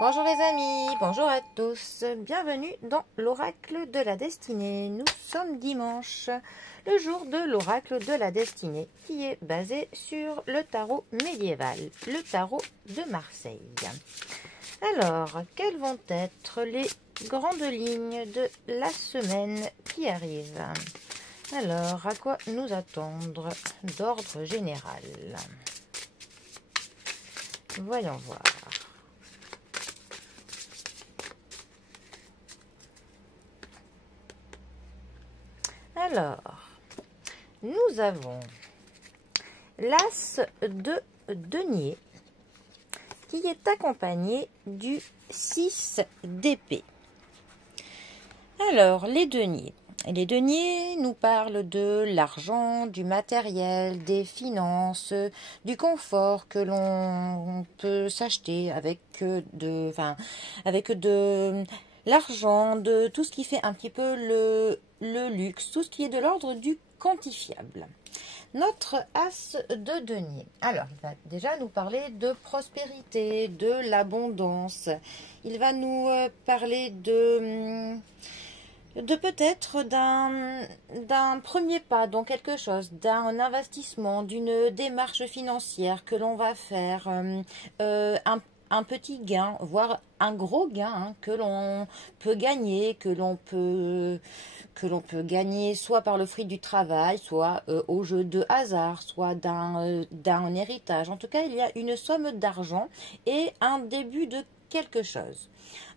Bonjour les amis, bonjour à tous, bienvenue dans l'oracle de la destinée. Nous sommes dimanche, le jour de l'oracle de la destinée qui est basé sur le tarot médiéval, le tarot de Marseille. Alors, quelles vont être les grandes lignes de la semaine qui arrive? Alors, à quoi nous attendre d'ordre général? Voyons voir. Alors, nous avons l'as de denier qui est accompagné du 6 d'épée. Alors, les deniers. Les deniers nous parlent de l'argent, du matériel, des finances, du confort que l'on peut s'acheter avec de l'argent, de tout ce qui fait un petit peu le luxe, tout ce qui est de l'ordre du quantifiable. Notre as de denier. Alors, il va déjà nous parler de prospérité, de l'abondance. Il va nous parler de peut-être d'un premier pas dans quelque chose, d'un investissement, d'une démarche financière que l'on va faire, un petit gain, voire un gros gain que l'on peut gagner, que l'on peut gagner soit par le fruit du travail, soit au jeu de hasard, soit d'un héritage. En tout cas, il y a une somme d'argent et un début de quelque chose.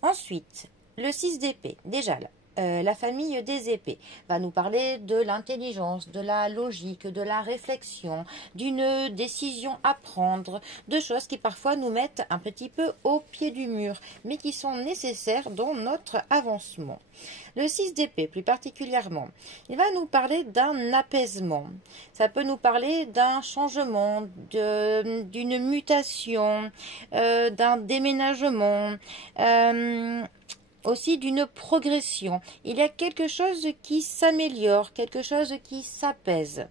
Ensuite, le 6 d'épée, déjà là. La famille des épées va nous parler de l'intelligence, de la logique, de la réflexion, d'une décision à prendre, de choses qui parfois nous mettent un petit peu au pied du mur, mais qui sont nécessaires dans notre avancement. Le 6 d'épée, plus particulièrement, il va nous parler d'un apaisement. Ça peut nous parler d'un changement, d'une mutation, d'un déménagement, aussi d'une progression. Il y a quelque chose qui s'améliore, quelque chose qui s'apaise.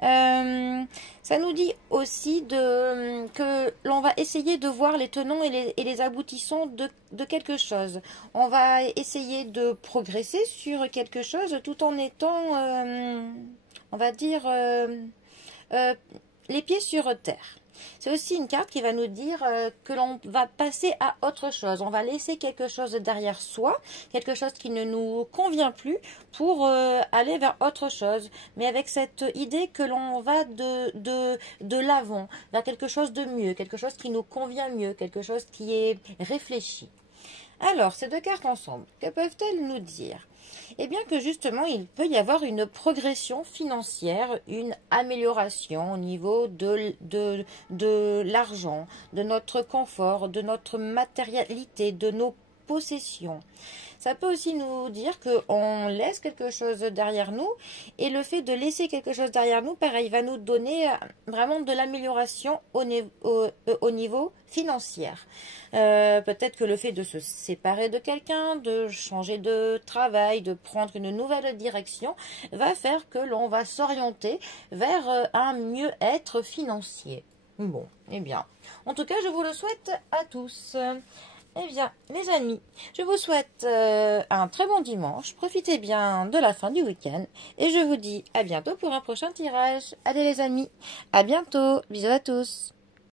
Ça nous dit aussi que l'on va essayer de voir les tenants et les aboutissants de quelque chose. On va essayer de progresser sur quelque chose tout en étant, on va dire, les pieds sur terre. C'est aussi une carte qui va nous dire que l'on va passer à autre chose. On va laisser quelque chose derrière soi, quelque chose qui ne nous convient plus pour aller vers autre chose. Mais avec cette idée que l'on va de l'avant, vers quelque chose de mieux, quelque chose qui nous convient mieux, quelque chose qui est réfléchi. Alors, ces deux cartes ensemble, que peuvent-elles nous dire? Eh bien que justement, il peut y avoir une progression financière, une amélioration au niveau de l'argent, de notre confort, de notre matérialité, de nos possessions. Ça peut aussi nous dire qu'on laisse quelque chose derrière nous et le fait de laisser quelque chose derrière nous, pareil, va nous donner vraiment de l'amélioration au niveau financier. Peut-être que le fait de se séparer de quelqu'un, de changer de travail, de prendre une nouvelle direction, va faire que l'on va s'orienter vers un mieux-être financier. Bon, eh bien, en tout cas, je vous le souhaite à tous. Eh bien, les amis, je vous souhaite un très bon dimanche. Profitez bien de la fin du week-end. Et je vous dis à bientôt pour un prochain tirage. Allez les amis, à bientôt. Bisous à tous.